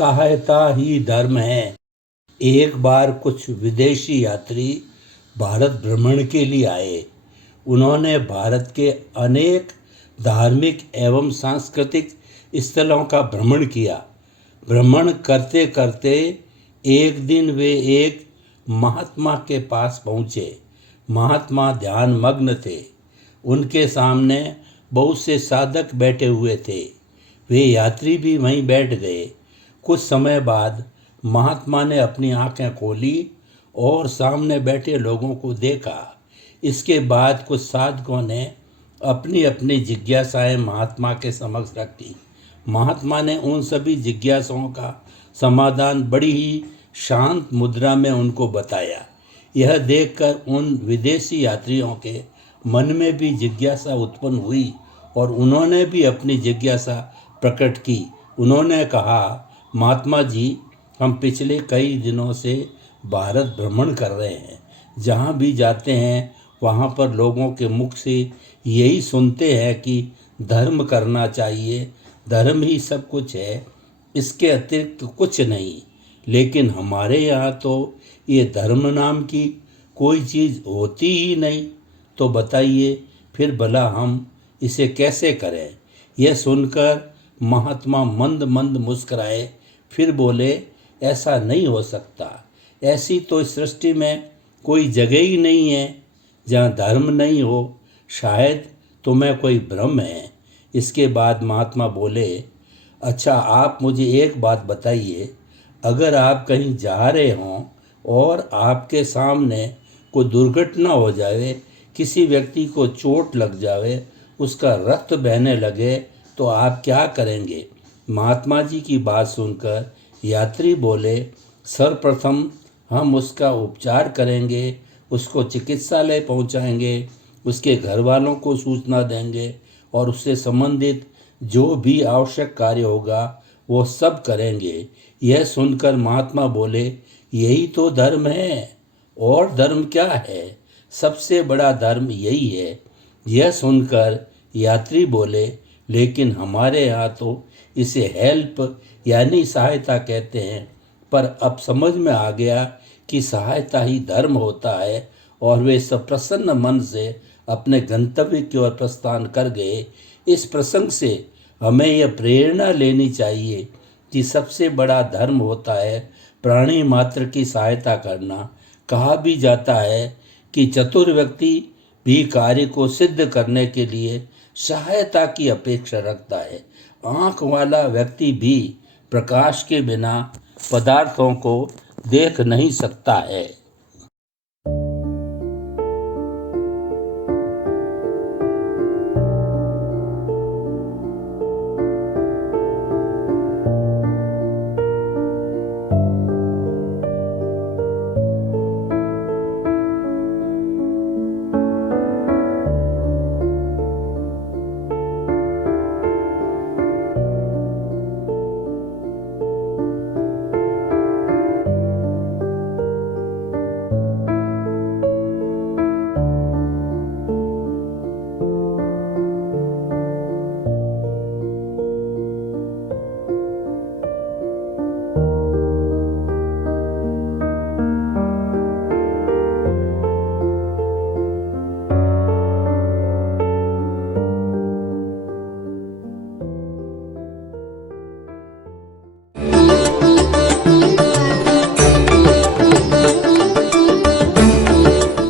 सहायता ही धर्म है। एक बार कुछ विदेशी यात्री भारत भ्रमण के लिए आए। उन्होंने भारत के अनेक धार्मिक एवं सांस्कृतिक स्थलों का भ्रमण किया। भ्रमण करते करते एक दिन वे एक महात्मा के पास पहुँचे। महात्मा ध्यान मग्न थे। उनके सामने बहुत से साधक बैठे हुए थे। वे यात्री भी वहीं बैठ गए। कुछ समय बाद महात्मा ने अपनी आंखें खोली और सामने बैठे लोगों को देखा। इसके बाद कुछ साधकों ने अपनी अपनी जिज्ञासाएं महात्मा के समक्ष रखी। महात्मा ने उन सभी जिज्ञासाओं का समाधान बड़ी ही शांत मुद्रा में उनको बताया। यह देखकर उन विदेशी यात्रियों के मन में भी जिज्ञासा उत्पन्न हुई और उन्होंने भी अपनी जिज्ञासा प्रकट की। उन्होंने कहा, महात्मा जी, हम पिछले कई दिनों से भारत भ्रमण कर रहे हैं। जहाँ भी जाते हैं वहाँ पर लोगों के मुख से यही सुनते हैं कि धर्म करना चाहिए, धर्म ही सब कुछ है, इसके अतिरिक्त कुछ नहीं। लेकिन हमारे यहाँ तो ये धर्म नाम की कोई चीज़ होती ही नहीं। तो बताइए फिर भला हम इसे कैसे करें? यह सुनकर महात्मा मंद मंद मुस्कुराए, फिर बोले, ऐसा नहीं हो सकता। ऐसी तो इस सृष्टि में कोई जगह ही नहीं है जहाँ धर्म नहीं हो। शायद तुम्हें कोई भ्रम है। इसके बाद महात्मा बोले, अच्छा आप मुझे एक बात बताइए, अगर आप कहीं जा रहे हों और आपके सामने कोई दुर्घटना हो जाए, किसी व्यक्ति को चोट लग जाए, उसका रक्त बहने लगे, तो आप क्या करेंगे? महात्मा जी की बात सुनकर यात्री बोले, सर्वप्रथम हम उसका उपचार करेंगे, उसको चिकित्सालय पहुंचाएंगे, उसके घर वालों को सूचना देंगे और उससे संबंधित जो भी आवश्यक कार्य होगा वो सब करेंगे। यह सुनकर महात्मा बोले, यही तो धर्म है। और धर्म क्या है? सबसे बड़ा धर्म यही है। यह सुनकर यात्री बोले, लेकिन हमारे यहाँ तो इसे हेल्प यानी सहायता कहते हैं। पर अब समझ में आ गया कि सहायता ही धर्म होता है। और वे सब प्रसन्न मन से अपने गंतव्य की ओर प्रस्थान कर गए। इस प्रसंग से हमें यह प्रेरणा लेनी चाहिए कि सबसे बड़ा धर्म होता है प्राणी मात्र की सहायता करना। कहा भी जाता है कि चतुर व्यक्ति भी कार्य को सिद्ध करने के लिए सहायता की अपेक्षा रखता है। आँख वाला व्यक्ति भी प्रकाश के बिना पदार्थों को देख नहीं सकता है।